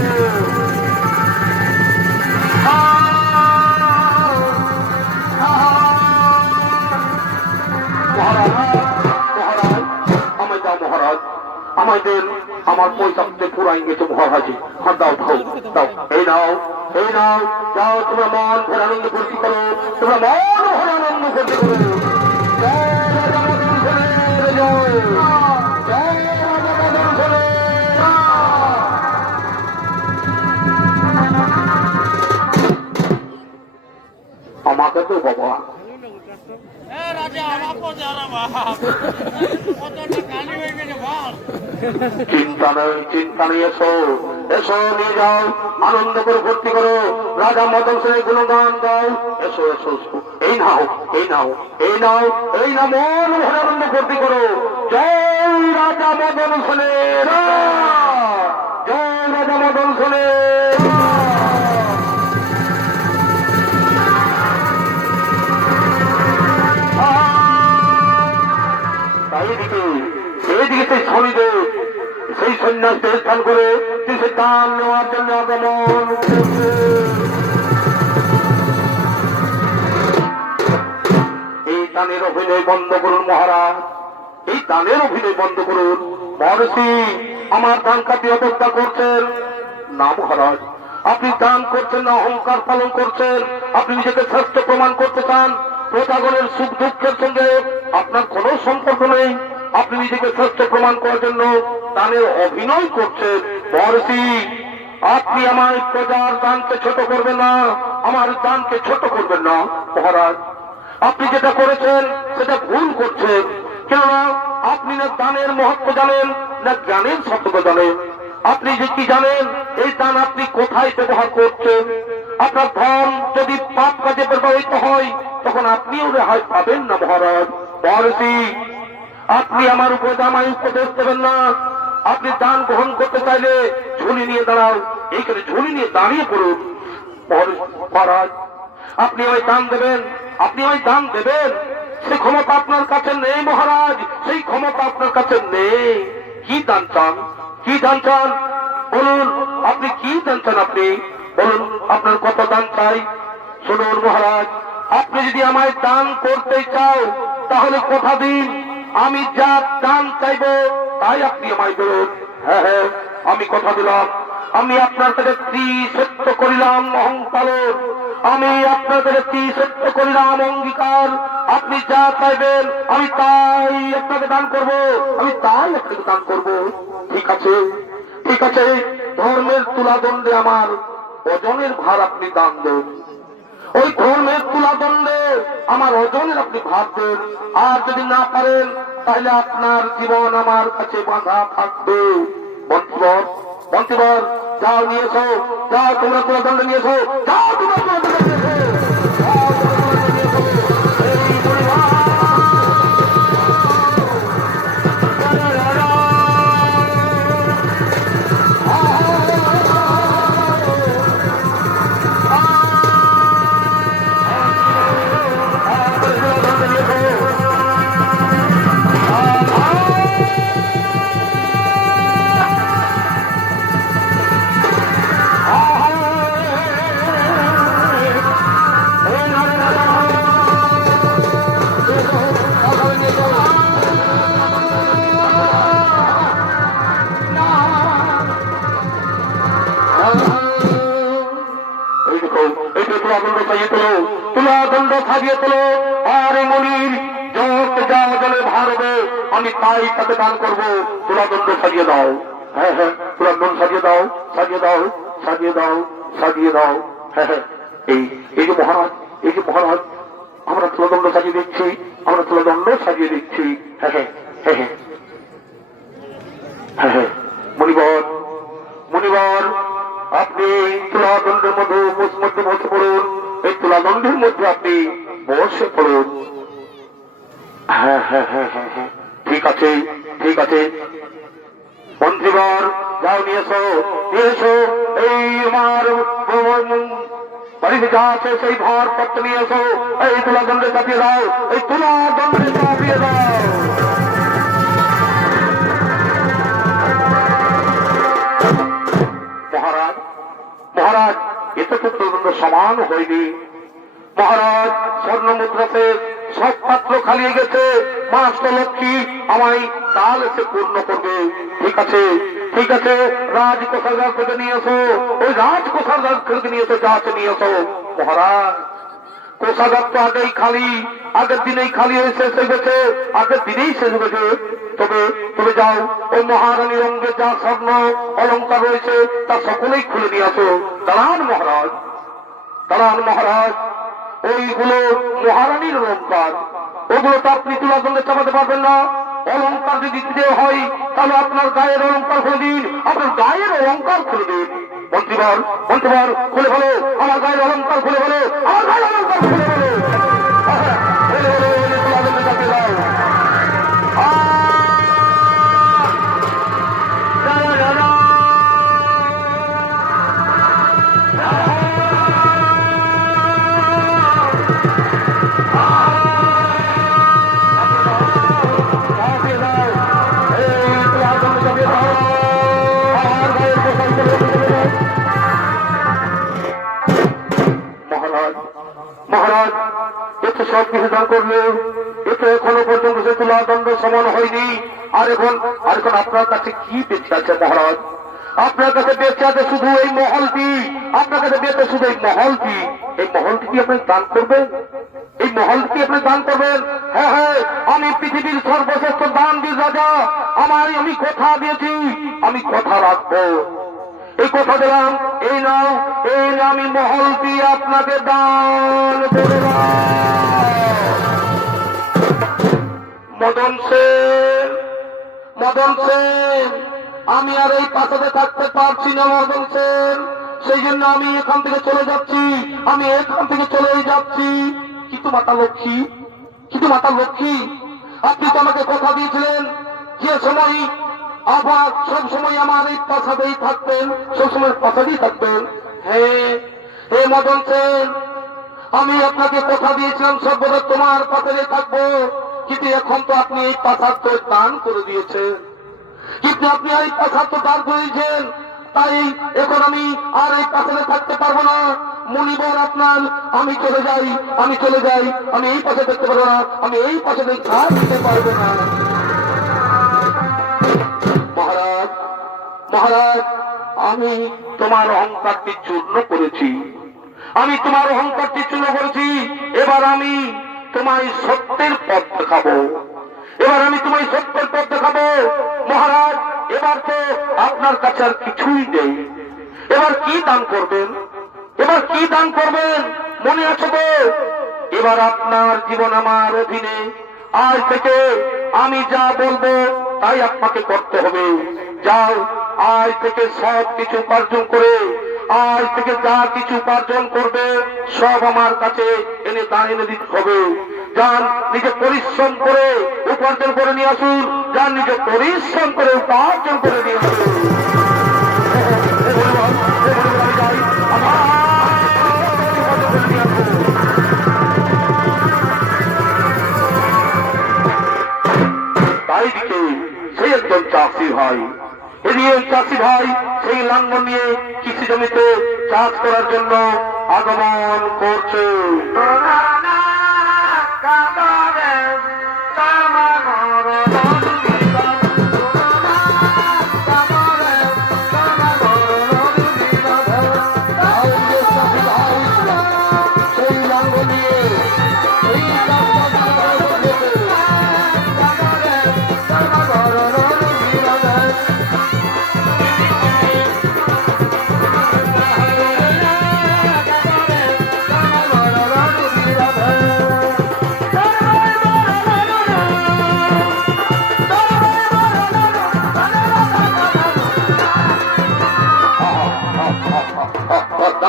আমায় দাও মহারাজ, আমায় দেন, আমার পয়সা পুরাই গেছে মহারাজ। হ্যাঁ দাও দাও দাও, এই নাও এই নাও, যাও তোমরা মন ভরে আনন্দ ভর্তি করো, তোমরা মন ভরে আনন্দ ভর্তি করো। আমাকে তো বাবা চিন্তা নেই, চিন্তা নেই, এসো এসো, নিয়ে যাও, আনন্দ করে ভর্তি করো, রাজা মদন সেনের গুণগান গাও। এসো এসো এসো, এই নাও এই নাও এই নাও এই না, মন ভরে আনন্দ ভর্তি করো। জয় রাজা মদন সেনের, জয় রাজা মদন সেনের। এইদিকে সেই শনিদেব সেই সন্ন্যাসকে স্থান করে তিনি সেই দান নেওয়ার জন্য আগমন করছে। এই দানের অভিনয় বন্ধ করুন মহারাজ, এই দানের অভিনয় বন্ধ করুন। মহর্ষি আমার দান খাতে অবস্থা করছেন না মহারাজ, আপনি দান করছেন না অহংকার পালন করছেন, আপনি নিজেকে শ্রেষ্ঠ প্রমাণ করতে চান। প্রজাগণের সুখ দুঃখের সঙ্গে আপনার কোনো সম্পর্ক নেই, আপনি নিজেকে শ্রেষ্ঠ প্রমাণ করার জন্য দানের অভিনয় করছেন। মহর্ষি আপনি আমার প্রজার দানকে ছোট করবেন না, আমার দানকে ছোট করবেন না মহারাজ। আপনি যেটা করেছেন সেটা ভুল করছেন, কেননা আপনি না দানের মহত্ব জানেন না জ্ঞানের সত্যতা জানেন। আপনি যে কি জানেন এই দান আপনি কোথায় ব্যবহার করছেন। আপনার ধন যদি পাপ কাজে ব্যবহৃত হয় তখন আপনিও রেহাই পাবেন না মহারাজ। মহর্ষি আপনি আমার উপর আমায় উপদেশ দেবেন না। আপনি দান গ্রহণ করতে চাইলে ঝুলি নিয়ে দাঁড়াও, এইখানে ঝুলি নিয়ে দাঁড়িয়ে পড়ুন। মহারাজ আপনি আমায় দান দেবেন, আপনি আমায় দান দেবেন, সেই ক্ষমতা আপনার কাছে নেই মহারাজ, সেই ক্ষমতা আপনার কাছে নেই। কি দান চান, কি দান চান বলুন, আপনি কি দান চান, আপনি বলুন আপনার কত দান চাই। শুনুন মহারাজ, আপনি যদি আমায় দান করতে চাও তাহলে কথা দিন, আমি যা দান চাইব তাই আপনি আমায় বলুন। হ্যাঁ হ্যাঁ, আমি কথা দিলাম, আমি আপনার কাছে সত্য করিলাম অহংপালন, আমি আপনার কাছে সত্য করিলাম অঙ্গীকার। আপনি যা চাইবেন আমি তাই আপনাকে দান করব, আমি তাই আপনাকে দান করব। ঠিক আছে ঠিক আছে, ধর্মের তুলাদণ্ডে আমার ওজনের ভার আপনি দান দেন, ওই ধর্মের তুলাদণ্ডে আমার ওজনের আপনি ভার দেন। আর যদি না পারেন তাহলে আপনার জীবন আমার কাছে বাঁধা থাকবে। বন্ধুবর বন্ধুবর, যাও নিয়ে এসো, যাও তোমরা তুলাদণ্ড নিয়ে এসো, যাও তোমরা তুলাদণ্ড নিয়ে এসো, যাও তোমরা তুলাদণ্ড নিয়ে এসো। এই পরিবার তুলাদণ্ড সাজিয়ে তোলো, আর মনির যত যা জলে ভার হবে আমি তাই তাকে দান করবো। তুলাদণ্ড সাজিয়ে দাও, হ্যাঁ হ্যাঁ, তুলাদণ্ড সাজিয়ে দাও, সাজিয়ে দাও, সাজিয়ে দাও, সাজিয়ে দাও। হ্যাঁ হ্যাঁ, এই এই যে মহারাজ, এই যে মহারাজ, আমরা তুলাদণ্ড সাজিয়ে দিচ্ছি, আমরা তুলাদণ্ড সাজিয়ে দিচ্ছি। হ্যাঁ হ্যাঁ হ্যাঁ হ্যাঁ হ্যাঁ হ্যাঁ, মণিবর মণিবর আপনি তুলাদণ্ডের মধ্যে বসে পড়ুন। এই তুলাদণ্ডের মধ্যে আপনি বসে পড়ুন। হ্যাঁ হ্যাঁ হ্যাঁ হ্যাঁ হ্যাঁ, ঠিক আছে ঠিক আছে। মন্ত্রীবর যাও, নিয়ে এসো এই আমার বাড়িতে যা আছে সেই ভার পত্র নিয়ে এসো। এই তুলাদণ্ডে চাপিয়ে দাও, এই তুলাদণ্ডে চাপিয়ে দাও। মহারাজ মহারাজ, এতে তো তুলাদণ্ড সমান হয়নি। মহারাজ, স্বর্ণ মুদ্রাতে সব পাত্র খালিয়ে গেছে। মাস্টার লক্ষ্মী আমায় কাল এসে পূর্ণ করবে। ঠিক আছে ঠিক আছে, রাজকোষাগার থেকে নিয়ে এসো, ওই রাজকোষাগার থেকে নিয়ে এসো, যা আছে নিয়ে এসো। মহারাজ, কোষাগার তো আগেই খালি, আগের দিনেই খালি হয়ে শেষ হয়ে গেছে, আগের দিনেই শেষ হয়ে গেছে। তবে তবে যাও, ওই মহারানীর অঙ্গে যা স্বর্ণ অলঙ্কার রয়েছে তা সকলেই খুলে নিয়ে আসো। দাঁড়ান মহারাজ, দাঁড়ান মহারাজ, ওইগুলো মহারানীর অলঙ্কার, ওগুলো তো আপনি তুলাদণ্ডে চাপাতে পারবেন না। অলঙ্কার যদি দিতে হয় তাহলে আপনার গায়ের অলঙ্কার খুলে দিন, আপনার গায়ের অলঙ্কার খুলে দিন। মন্ত্রীবর মন্ত্রীবর, খুলে ফেলো আমার গায়ের অলঙ্কার, খুলে ফেলো আমার গায়ের অলঙ্কার, খুলে ফেলো। তুলাদণ্ডে চাপিয়ে দাও। মহারাজ, এতে সব কিছু দান করলে এতে এখনো পর্যন্ত সে তুলাদণ্ড সমান হয়নি। আর এখন আপনার কাছে কি বেঁচে আছে মহারাজ? আপনার কাছে বেঁচে আছে শুধু এই মহলটি, আপনার কাছে বেঁচে শুধু এই মহলটি। এই মহলটি কি আপনি দান করবেন? এই মহলটি আপনি দান করবেন? হ্যাঁ হ্যাঁ, আমি পৃথিবীর সর্বশ্রেষ্ঠ দানবীর রাজা, আমি কথা দিয়েছি, আমি কথা রাখবো। এই কথা দিলাম, এই নাও আমি মহলটি আপনাকে দান করলাম। মদন সেন, মদন সেন, আমি আর এই প্রাসাদে থাকতে পারছি না মদন সেন, সেই জন্য আমি এখান থেকে চলে যাচ্ছি, আমি এখান থেকে চলেই যাচ্ছি। কিন্তু মাতা লক্ষ্মী, কিন্তু মাতা লক্ষ্মী, আপনি তো আমাকে কথা দিয়েছিলেন যে সময় আবার সব সময় আমার এই প্রাসাদেই থাকবেন, সবসময় প্রাসাদেই থাকবেন। হ্যাঁ হে মদন সেন, আমি আপনাকে কথা দিয়েছিলাম সর্বদা তোমার প্রাসাদে থাকবো, কিন্তু এখন তো আপনি এই প্রাসাদ তো দান করে দিয়েছেন, কিন্তু আপনি এই প্রাসাদ তো দান করে দিয়েছেন, তাই এখন আমি আর এই প্রাসাদে থাকতে পারবো না। মণিবর আপনার, আমি চলে যাই, আমি চলে যাই, আমি এই পাশে থাকতে পারবো না, আমি এই প্রাসাদে থাকতে পারবো না। মহারাজ মহারাজ, আমি তোমার অহংকারটি চূর্ণ করেছি, আমি তোমার অহংকারটি চূর্ণ করেছি। এবার আমি তোমায় সত্যের পথ দেখাবো, এবার আমি তোমায় সত্যের পথ দেখাবো। মহারাজ, এবার তো আপনার কাছে আর কিছুই নেই, এবার কি দান করবেন? এবার কি দান করবেন মনে আছে তো? এবার আপনার জীবন আমার অধীনে, আজ থেকে আমি যা বলবো তাই আপনাকে করতে হবে। যাও, আজ থেকে সব কিছু উপার্জন করে, আজ থেকে যা কিছু উপার্জন করবে সব আমার কাছে এনে দান এনে দিতে হবে। যান, নিজে পরিশ্রম করে উপার্জন করে নিয়ে আসুন, যান নিজে পরিশ্রম করে উপার্জন করে নিয়ে আসুন। তাই দিকে সেই একজন চাষি ভাই, এদিকে চাষি ভাই সেই লাঙ্গল নিয়ে কৃষি জমিতে চাষ করার জন্য আগমন করছে।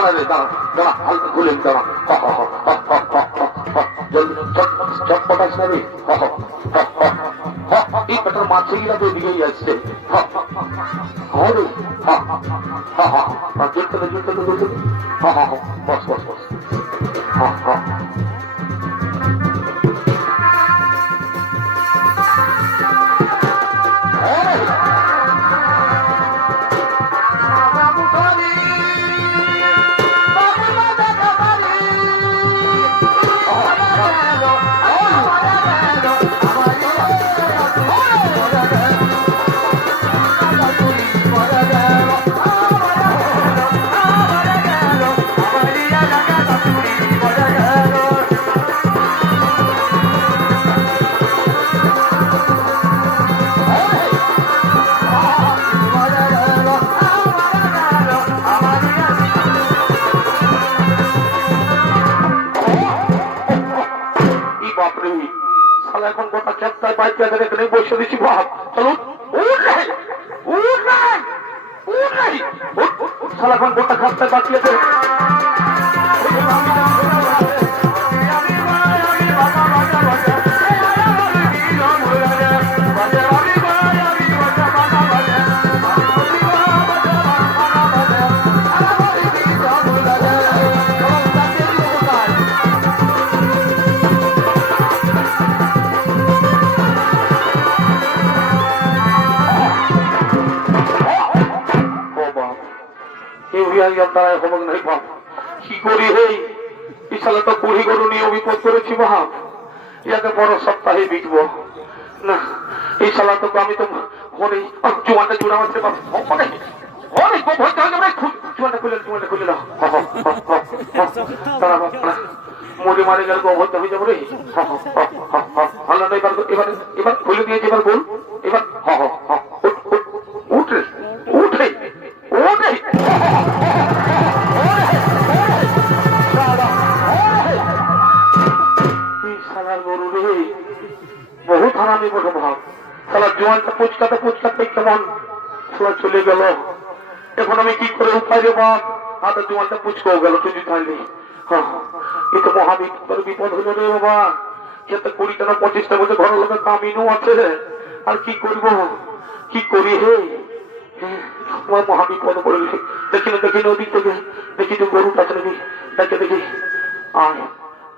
দাঁড়া রে দাঁড়া দাঁড়া হালকা খুলেন দাঁড়া চটপট আসবে রে এই পেটার মাছগুলা তো এদিকেই আসছে বস বস বস এখন গোটা চারটায় বাইক এখানে বসে দিচ্ছি ভাব চলুন এখন গোটা চারটায় বাকি আছে কি করি হে বিশাল তো কুড়ি গরু নিয়ে বিপদ করেছি বাপ ইয়াকে বড় সপ্তাহে বিকবো না এই শালা তো আমি তো অনেক চুয়াটা জোড়া মারতে পারবো অনেক অনেক হইতে হবে চুয়াটা খুলে দাও তারা মরে মারে গেল হতে হয়ে যাবো রে আল্লাহ এবার এবার খুলে দিয়েছে এবার বল এবার উঠে উঠে উঠে গরু রে বহুত হারামি বটে ভাব শালা জোয়ানটা পুচকাতে পুচকাতে কেমন শালা চলে গেল এখন আমি কি করে উপায় রে বাপ হাতে জোয়ানটা পুচকাও গেল তুই খাইলি এ তো মহাবিপদ বিপদ হলো রে বাবা যাতে 20টা না 25টা বছর ঘরের লোকের কামিনও আছে আর কি করব কি করি হে তোমার মহাবিপদ পড়ে গেছে দেখি ওদিক থেকে দেখি তো গরু কাছে নাকি দেখি আয়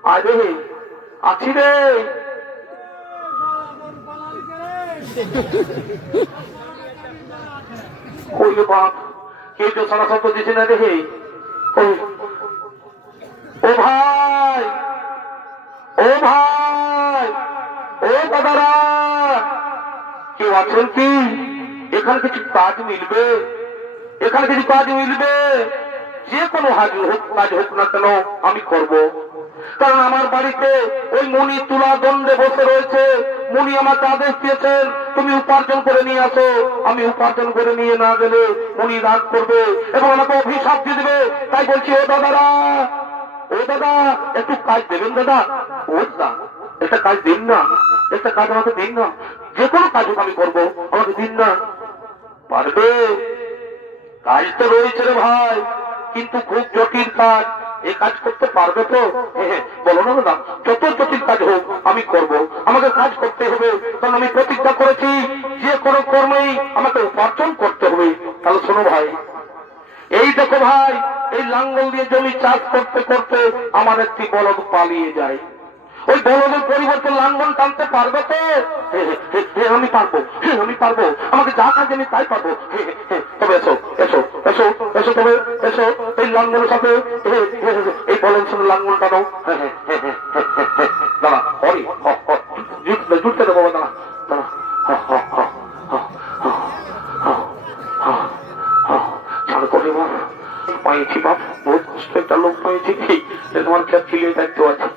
আয় রে আছি রে কই বাপ কেউ তো সারা শব্দ দিচ্ছে না দেখে ও ভাই ও ভাই ও দাদারা কেউ আছেন কি এখানে কিছু কাজ মিলবে এখানে কিছু কাজ মিলবে যে কোনো কাজ হোক না কেন আমি করব কারণ আমার বাড়িতে ওই মণি তুলা দণ্ডে বসে রয়েছে মণি আমাকে আদেশ দিয়েছেন তুমি উপার্জন করে নিয়ে আসো আমি উপার্জন করে নিয়ে না গেলে মণি রাগ করবে এবং আমাকে অভিশাপ দিয়ে দেবে তাই বলছি ও দাদারা ও দাদা একটু কাজ দেবেন দাদা ও দাদা একটা কাজ দিন না একটা কাজ আমাকে দিন না যে কোনো কাজ আমি করবো আমাকে দিন না পারবে কাজ তো রয়েছে রে ভাই কিন্তু খুব জটিল কাজ এই কাজ করতে পারবে তো বলো না দাদা যত জটিল কাজ হোক আমি করব আমাকে কাজ করতে হবে কারণ আমি প্রতিজ্ঞা করেছি যে কোনো কর্মেই আমাকে উপার্জন করতে হবে তাহলে শোনো ভাই এই দেখো ভাই এই লাঙ্গল দিয়ে জমি চাষ করতে করতে আমার একটি বলদ পালিয়ে যায় ওই বলদের পরিবর্তে লাঙ্গল টানতে পারবে তো আমি পারবো আমি পারবো আমাকে যা কাজ আমি তাই পারবো তবে এসো এসো এসো এসো তবে এসো এই লাঙ্গলের সাথে এই বলের সঙ্গে লাঙ্গল টানো দাঁড়া হরি জুটতে দেবো দাঁড়া দাঁড়া ছাড় করে বাপ পাইছি বাপ বহুত কষ্ট একটা লোক পাইছি তোমার খেয়াল ছিল দায়িত্ব আছে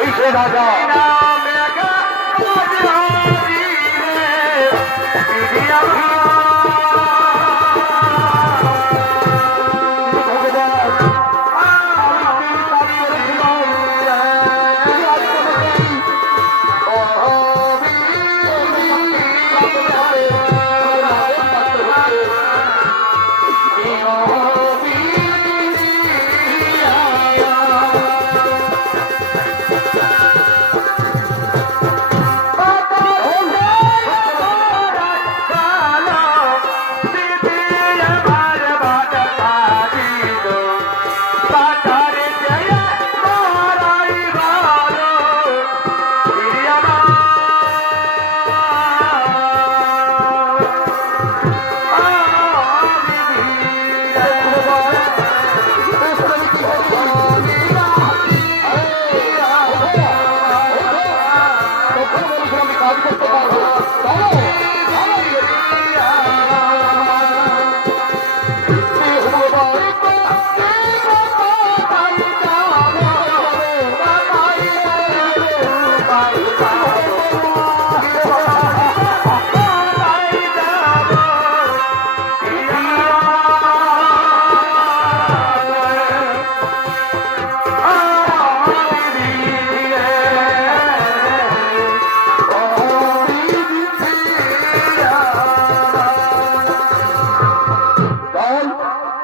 এই হে রাজা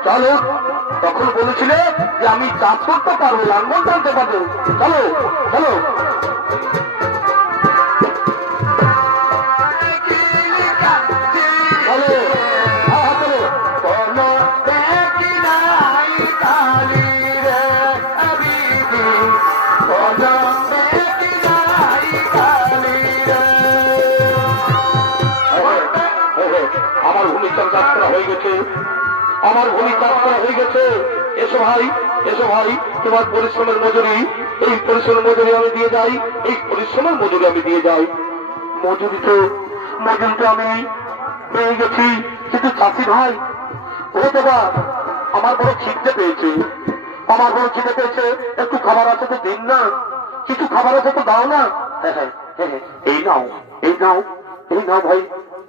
চালক তখন বলেছিলে যে আমি চাষ করতে পারবো, লাঙ্গল টানতে পারবো। চলো চলো আমার ভূমি চাষ করা হয়ে গেছে, আমার ভূমি চাষ করা হয়ে গেছে। এসো ভাই, এসো ভাই, তোমার পরিশ্রমের মজুরি, এই পরিশ্রমের মজুরি আমি দিয়ে যাই, এই পরিশ্রমের মজুরি আমি দিয়ে যাই। মজুরি তো আমি পেয়ে গেছি, কিন্তু চাষি ভাই ও বাবা আমার বড় খিদে পেয়েছে, আমার বড় খিদে পেয়েছে, একটু খাবার আছে তো দিন না, কিছু খাবার আছে তো দাও না। হ্যাঁ হ্যাঁ হ্যাঁ, এই নাও এই নাও এই নাও ভাই,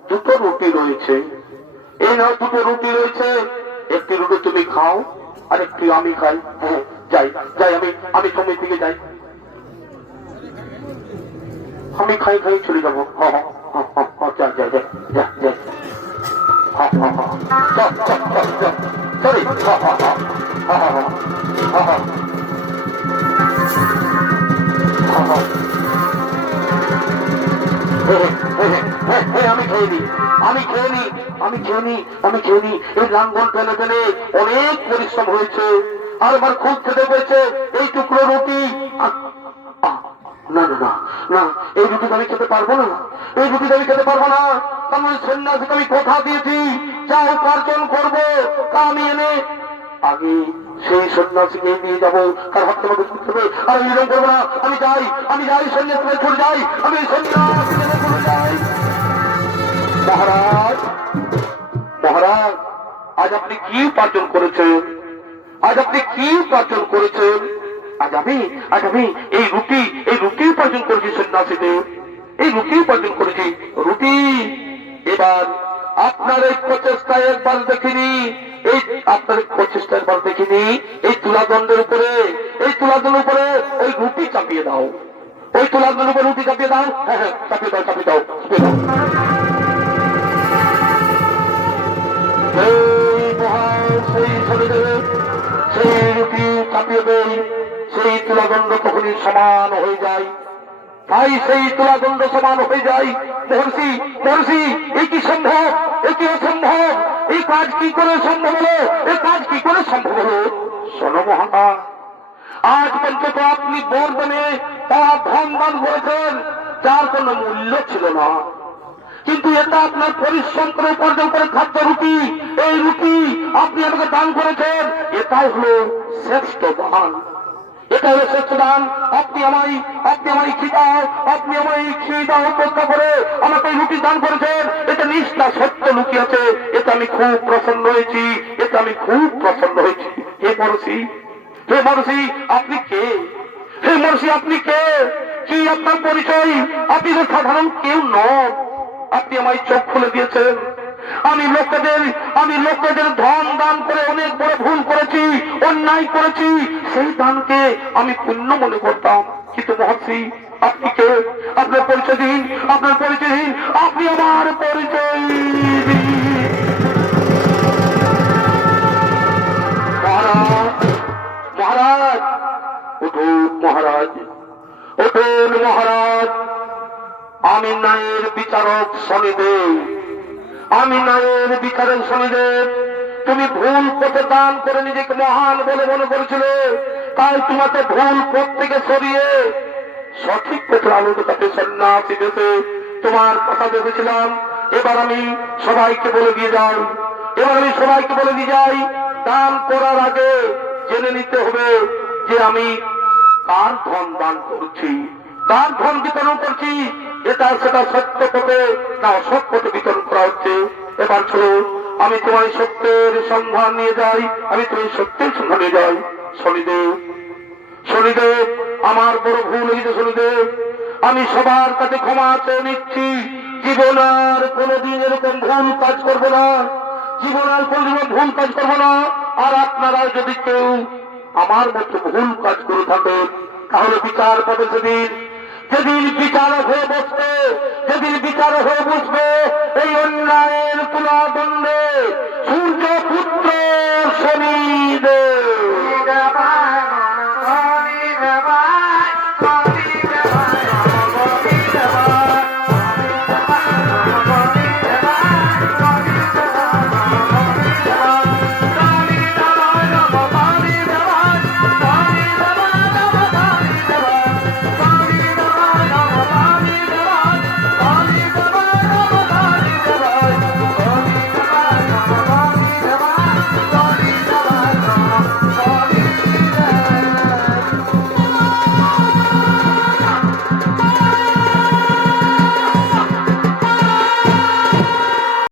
দুটো রুটি রয়েছে, এই নাও দুটো রুটি রয়েছে, একটি রুটি তুমি খাও আর একটি আমি খাই। হ্যাঁ যাই যাই, আমি তুমি দিকে যাই, আমি খাই খাই চলে যাবো। হ্যাঁ হ্যাঁ হ্যাঁ, যাই যাই যাই যাই যাই, হ্যাঁ হ্যাঁ হ্যাঁ, চল চল চল চল, সরি, হ্যাঁ হ্যাঁ হ্যাঁ হ্যাঁ হ্যাঁ হ্যাঁ হ্যাঁ আমি খেয়ে নি, আমি খেয়ে নি, আমি খেয়ে নি, আমি খেয়ে নি। এই লাঙ্গল ফেলে ফেলে অনেক পরিশ্রম হয়েছে, আর আমার খুব খেতে পেয়েছে। এই টুকরো রুটি, না না না না, এই রুটি আমি খেতে পারবো না, এই রুটি আমি খেতে পারবো না। আমার সন্ন্যাসীকে আমি কথা দিয়েছি, যা উপার্জন করবো তা আমি এনে আগে সেই সন্ন্যাসীকে নিয়ে যাবো, তার হাত তোমাকে শুনতে হবে। আর আমি এরকম করবো না, আমি যাই, আমি যাই, সন্ন্যাসী চলে যাই, আমি সন্ন্যাসী চলে যাই। মহারাজ, মহারাজ, আজ আপনি কি উপার্জন করেছেন? আজ আপনি কি উপার্জন করেছেন? আজ আমি এই রুটি উপার্জন করেছি সন্ন্যাসীতে, এই রুটি উপার্জন করেছি, রুটি। এবার আপনার এই প্রচেষ্টায় একবার দেখিনি, এই আপনার প্রচেষ্টা একবার দেখিনি, এই তুলাদণ্ডের উপরে, এই তুলাদণ্ডের উপরে ওই রুটি চাপিয়ে দাও, ওই তুলাদণ্ডের উপরে রুটি চাপিয়ে দাও। হ্যাঁ হ্যাঁ, চাপিয়ে দাও, চাপিয়ে দাও, চাপিয়ে দাও। সেই শরীরে সেই রুটি চাপিয়ে দেয়, সেই তুলাদণ্ড তখনই সমান হয়ে যায়, তাই সেই তুলাদণ্ড সমান হয়ে যায়। মহর্ষি, মহর্ষি, এই কি সম্ভব, এ কি অসম্ভব, এই কাজ কি করে সম্ভব হলো, এই কাজ কি করে সম্ভব হলো? শোনো মহাত্মা, আজ পর্যন্ত আপনি বর্ধনে তারা ধন দান করেছেন, যার কোনো মূল্য ছিল না, কিন্তু এটা আপনার পরিশ্রম করে উপার্জন করে খাদ্য রুটি, এই রুটি আপনি আমাকে দান করেছেন, এটাই হলো শ্রেষ্ঠ দান, এটা হলো শ্রেষ্ঠ দান। আপনি আমায় খিদাও, আপনি আমায় খিদা উপেক্ষা করে আমাকে এই রুটি দান করেছেন, এটা নিষ্ঠা সত্য লুকিয়েছে, এটা আমি খুব প্রসন্ন হয়েছি, এটা আমি খুব প্রসন্ন হয়েছি। হে মহর্ষি, হে মহর্ষি, আপনি কে? হে মর্ষি, আপনি কে? কি আপনার পরিচয়? আপনি তো সাধারণ কেউ নন। আপনি আমায় চোখ খুলে দিয়েছেন। আমি লোকেদের ধন দান করে অনেক বড় ভুল করেছি, অন্যায় করেছি। সেই দানকে আমি পুণ্য মনে করতাম। কিন্তু মহর্ষি, আপনি কে? আপনার পরিচয় দিন, আপনার পরিচয় দিন, আপনি আমার পরিচয় দিন। মহারাজ, মহারাজ, উঠুন মহারাজ, উঠুন মহারাজ। আমি ন্যায়ের বিচারক শনিদেব, আমি ন্যায়ের বিচারক শনিদেব। তুমি ভুল পথে দান করে নিজেকে মহান বলে মনে করেছিলে, তাই তোমাকে ভুল পথ থেকে সরিয়ে সঠিক পথে আলোটাকে সন্ন্যাসী দেশে তোমার কথা দেখেছিলাম। এবার আমি সবাইকে বলে দিয়ে যাই, দান করার আগে জেনে নিতে হবে যে আমি কার ধন দান করছি, কার ধন বিতরণ করছি। এটা সেটা সত্য পথে না অসৎ পথে বিতরণ করা হচ্ছে। এবার চলো, আমি তোমার সত্যের সন্ধান নিয়ে যাই, আমি তোমার সত্যের সন্ধান নিয়ে যাই। শনিদেব, শনিদেব, আমার বড় ভুল হয়েছে শনিদেব। আমি সবার কাছে ক্ষমা চেয়ে নিচ্ছি। জীবন আর কোনোদিন এরকম ভুল কাজ করবো না, জীবন আর কোনোদিন ভুল কাজ করবো না। আর আপনারা যদি কেউ আমার মতো ভুল কাজ করে থাকেন, তাহলে বিচার পাবে যেদিন বিচারক হয়ে বসবে, যেদিন বিচারক হয়ে বসবে এই অন্যায়ের তুলা দণ্ডে সূর্য পুত্র শনি